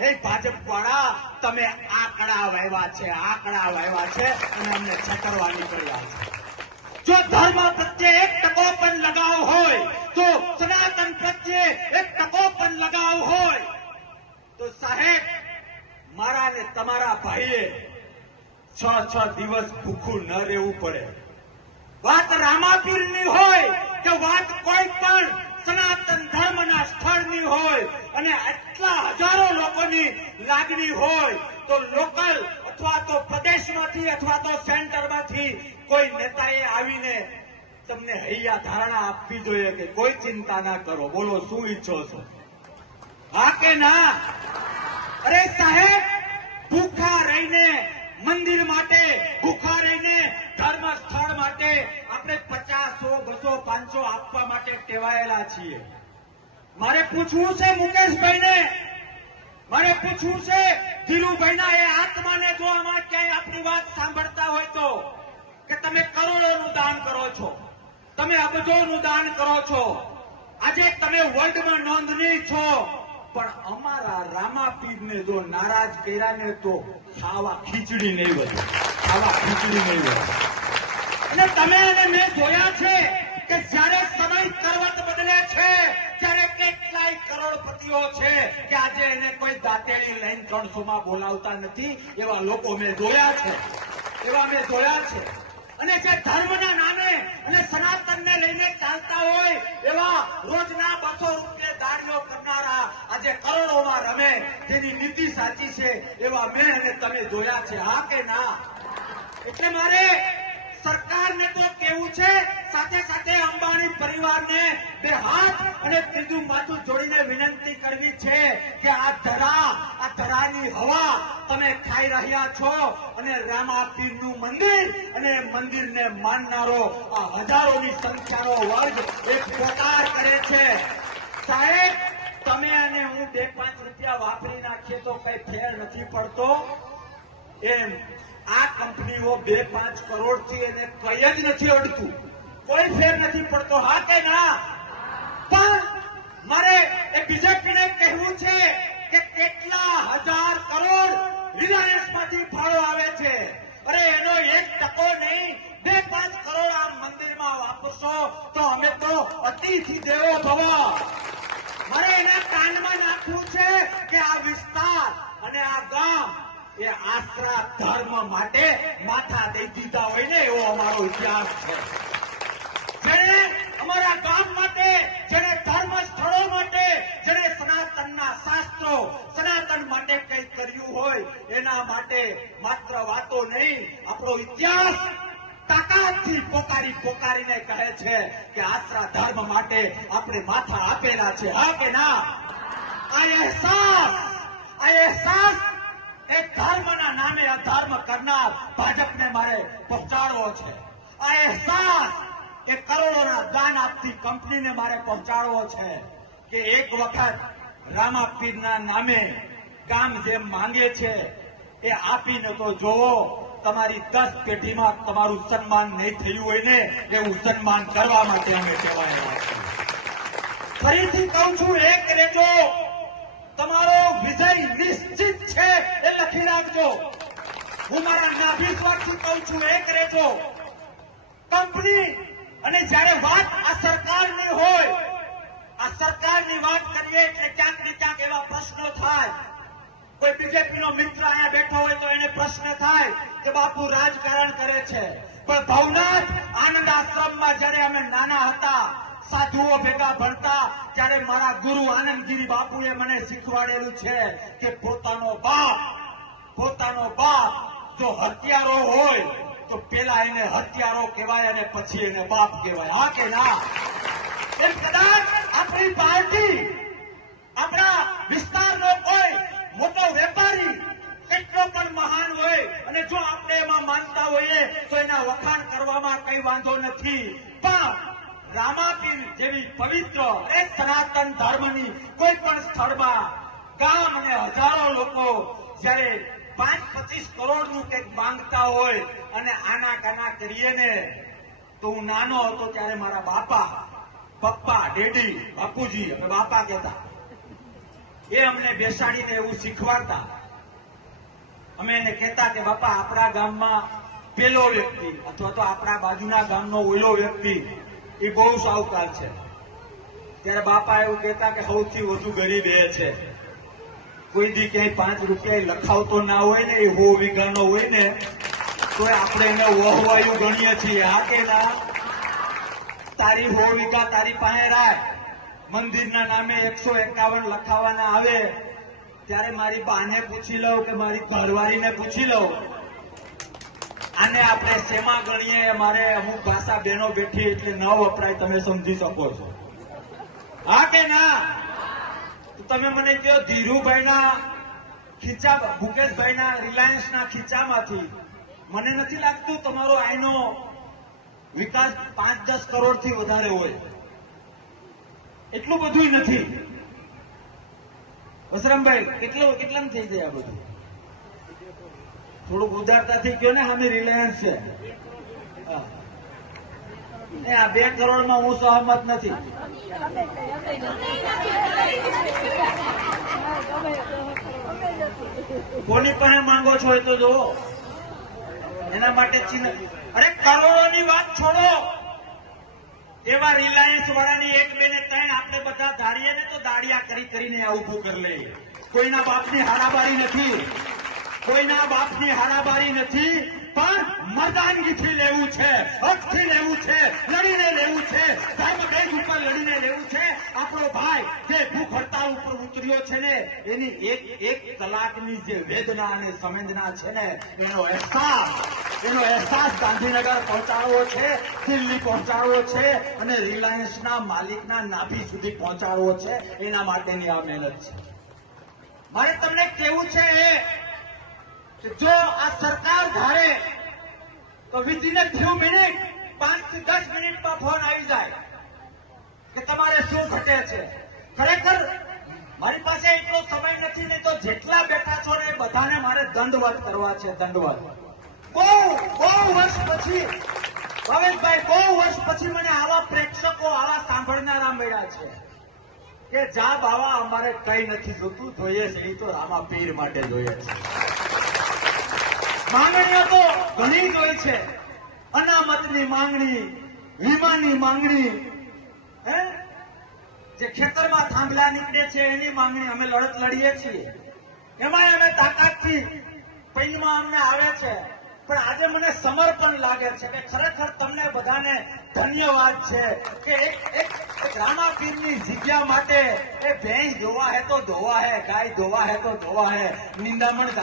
એ ભાજપ વાળા તમે આંકડા વાવ્યા છે અને અમને છતરવા નીકળ્યા છે। જો ધર્મ પ્રત્યે 1% પણ લગાવ હોય, તો સનાતન પ્રત્યે 1% પણ લગાવ હોય, તો સાહેબ મારા ને તમારા ભાઈએ 6 દિવસ ભૂખું ન રહેવું પડે। વાત રામાપીરની હોય કે વાત કોઈ પણ સનાતન ધર્મના સ્થળની હોય અને આટલા હજારો લોકોની લાગણી હોય, તો લોકલ અથવા તો પ્રદેશમાંથી અથવા તો સેન્ટરમાંથી કોઈ નેતાએ આવીને તમને હૈયા ધારણા આપવી જોઈએ કે કોઈ ચિંતા ના કરો, બોલો શું ઈચ્છો છો, હા કે ના? અરે સાહેબ, ભૂખા રહીને મંદિર માટે, ભૂખા રહીને ધર્મ સ્થળ માટે આપણે 50, 100, 200, 500 આપવા માટે ટેવાયેલા છીએ। મારે પૂછવું છે મુકેશભાઈને, મારે પૂછવું છે ધીરુભાઈના એ આત્માને, જો આમાં ક્યાંય આપણી વાત સાંભળતા હોય તો, કે તમે કરોડોનું દાન કરો છો, તમે અબજોનું દાન કરો છો, આજે તમે વર્લ્ડમાં નોંધની છો, પણ અમારા રામાપીરને જો નારાજ કર્યા ને તો ખાવા ખીચડી નહીં વધે, ખાવા ખીચડી નહીં વધે। અને તમે અને મેં જોયા છે કે જ્યારે સમય કરવત બદલે છે, ત્યારે કેટલાય કરોડપતિઓ છે કે આજે એને કોઈ દાંતેડી લઈને 300 બોલાવતા નથી, એવા લોકો મેં જોયા છે, એવા મેં જોયા છે। અને જે ધર્મના નામે અને સનાતનને લઈને ચાલતા હોય એવા રોજના 200 રૂપિયા દાડીઓ કરનારા આજે કરોડોમાં રમે, જેની નીતિ સાચી છે, એવા મેં અને તમે જોયા છે, હા કે ના? એટલે મારે સરકારને તો કેવું છે, સાથે સાથે અંબાણી પરિવારને 2 હાથ અને ત્રીજું માથું જોડીને વિનંતી કરવી છે કે આ ધરાની હવા તમે ખાઈ રહ્યા છો, અને રામાપીરનું મંદિર અને મંદિરને માનનારો આ હજારોની સંખ્યાનો વર્ગ એક પોકાર કરે છે। સાહેબ, તમે અને હું 2-5 રૂપિયા વાપરી નાખીએ તો કઈ ફેર નથી પડતો, એમ આ કંપનીઓ 2-5 કરોડથી એને કઈ જ નથી અડતું, કોઈ ફેર નથી પડતો, હા કે ના? પણ મારે એ બીજેપીને કહેવું છે કે કેટલા હજાર કરોડ રિલાયન્સમાંથી ફાળો આવે છે, અરે એનો 1% નહીં, 2-5 કરોડ આ મંદિરમાં વાપરશો તો અમે તો અતિથિ દેવો ભવ। મારે એના કાનમાં નાખવું છે કે આ વિસ્તાર અને આ ગામ એ આશરા ધર્મ માટે માથા દઈ દીધા હોય ને, એવો અમારો ઇતિહાસ છે। જેને અમારા ગામ માટે, જેને ધર્મ સ્થળો માટે, જેને સનાતનના શાસ્ત્રો, સનાતન માટે કંઈ કર્યું હોય, એના માટે માત્ર વાતો નહીં, આપણો ઇતિહાસ તાકાતથી પોકારીને કહે છે કે આશરા ધર્મ માટે આપણે માથા આપેલા છે, હા કે ના? આ અહેસાસ એક ધર્મના નામે અધર્મ કરનાર ભાજપને મારે પહોંચાડવો છે। આ અહેસાસ એ કરોડોના દાન આપતી કંપનીને મારે પહોંચાડવો છે કે એક વખત રામાપીરના નામે ગામ જેમ માંગે છે એ આપીને તો જોવો, તમારી 10 પેઢીમાં તમારું સન્માન નહીં થયું હોય ને, એવું સન્માન કરવા માટે અમે કહેવાયેલા છીએ। ફરીથી કહું છું, એક રેજો, તમારો વિજય નિશ્ચિત છે એ લખી રાખજો। હું મારા નાભિશ્વાસથી કહું છું, એક રેજો કંપની। અને જ્યારે વાત આ સરકારની હોય, આ સરકારની વાત કરીએ એટલે ક્યાંક ને ક્યાંક એવા પ્રશ્નો થાય, કોઈ બીજેપીનો મિત્ર અહીંયા બેઠો હોય તો એને પ્રશ્ન થાય કે બાપુ રાજકારણ કરે છે, પણ ભવનાથ આનંદ આશ્રમમાં જ્યારે અમે નાના હતા, સાધુઓ ભેગા ભણતા, ત્યારે મારા ગુરુ આનંદગીરી બાપુએ મને શીખવાડેલું છે કે પોતાનો બાપ જો હત્યારો હોય તો પેલા એને હત્યારો કહેવાય અને પછી એને બાપ કહેવાય, હા કે ના? એમ કદાચ આપણી પાર્ટી, આપણા વિસ્તારનો કોઈ મોટો વેપારી કેટલો પણ મહાન હોય અને જો આપણે એમાં માનતા હોઈએ તો એના વખાણ કરવામાં કઈ વાંધો નથી, પણ રામાપીર જેવી પવિત્ર એક સનાતન ધર્મની કોઈ પણ સ્થળમાં ગામ અને હજારો લોકો જ્યારે 5-25 કરોડનું કંઈક માંગતા હોય અને આના કરીએ ને, તો હું નાનો હતો ત્યારે મારા બાપા, પપ્પા, ડેડી, બાપુજી, અમે બાપા કહેતા, એ અમને બેસાડીને એવું શીખવાડતા. અમે એને કહેતા કે બાપા આપણા ગામમાં પેલો વ્યક્તિ અથવા તો આપણા બાજુના ગામનો ઓલો વ્યક્તિ એ બહુ સાહુકાર છે. ત્યારે બાપા એવું કહેતા કે સૌથી વધુ ગરીબ એ છે. કોઈ દી ક્યાંય 5 રૂપિયા લખાવતો ના હોય ને, એ 100 વીઘાનો હોય ને, તો આપણે એને વહવાયું ગણીએ છીએ. હા કે ના? તારી 100 વીઘા તારી પાસે રાખ, મંદિરના નામે 151 લખાવાના આવે ત્યારે મારી બાને પૂછી લઉં કે મારી ઘરવાળીને પૂછી લઉં, આને આપણે શેમાં ગણીએ? મારે અમુક ભાષા બહેનો બેઠી એટલે ન વપરાય, તમે સમજી શકો છો. હા કે ના? તમે મને કહો, ધીરુભાઈના ખીચા, મુકેશભાઈના રિલાયન્સના ખીચામાંથી મને નથી લાગતું તમારો આઈનો વિકાસ 5-10 કરોડથી વધારે હોય. એટલું બધું નથી. વસરામભાઈ, કેટલામ થઈ જાય આ બધું? થોડુંક ઉદારતાથી કહો ને. સામે રિલાયન્સ છે. આ 2 કરોડમાં હું સહમત નથી. કોની પાસે માંગો છો એ તો જો. એના માટે અરે કરોડોની વાત છોડો. એવા રિલાયન્સ વાળાની 1, 2 ને 3 આપણે બધા ધારીએ ને તો દાડિયા કરીને આ ઉભું કરી લઈએ. કોઈના બાપની હારાબારી નથી, કોઈના બાપની હારાબારી નથી, પણ મર્દાનગીથી લેવું છે, હકથી લેવું છે, લડીને લેવું છે, ધર્મ બેઝ ઉપર લડીને લેવું છે. આપણો ભાઈ જે ભૂખ હડતાલ ઉપર ઉતર્યો છે ને, એની એક કલાકની જે વેદના અને સંવેદના છે ને, એનો અહેસાસ ગાંધીનગર પહોંચાડવો છે, દિલ્હી પહોંચાડવો છે અને રિલાયન્સના માલિકના નાભી સુધી પહોંચાડવો છે. એના માટેની આ મહેનત છે. મારે તમને કહેવું છે જો આ સરકાર ધારે તો વિધિન અ ફ્યુ મિનિટ, 5 થી 10 મિનિટમાં ફોન આવી જાય કે તમારે શું ઘટે છે. ખરેખર મારી પાસે એટલો સમય નથી ને, તો જેટલા બેઠા છો ને બધાને મારે દંડવત કરવા છે. દંડવત. બહુ વર્ષ પછી ભાવેશભાઈ, બહુ વર્ષ પછી મને આવા પ્રેક્ષકો, આવા સાંભળનારા મળ્યા છે કે જા બાવા અમારે કઈ નથી જોતું, જોઈએ છે એ તો રામા પીર માટે જોઈએ છે. માંગણીઓ તો ઘણી જ હોય છે. અનામતની માંગણી, વીમાની માંગણી, જે ખેતરમાં થાંભલા નીકળે છે એની માંગણી અમે લડત લડીએ છીએ. એમાં અમે તાકાતથી પૈનમાં અમને આવે છે. પણ આજે મને સમર્પણ લાગે છે કે ખરેખર તમને બધાને ધન્યવાદ છે કે એક રામાપીરની જગ્યા માટે એ ભેંસ ધોવા હે તો ધોવા હે, ગાય ધોવા હે તો ધોવા હે, નિંદામણ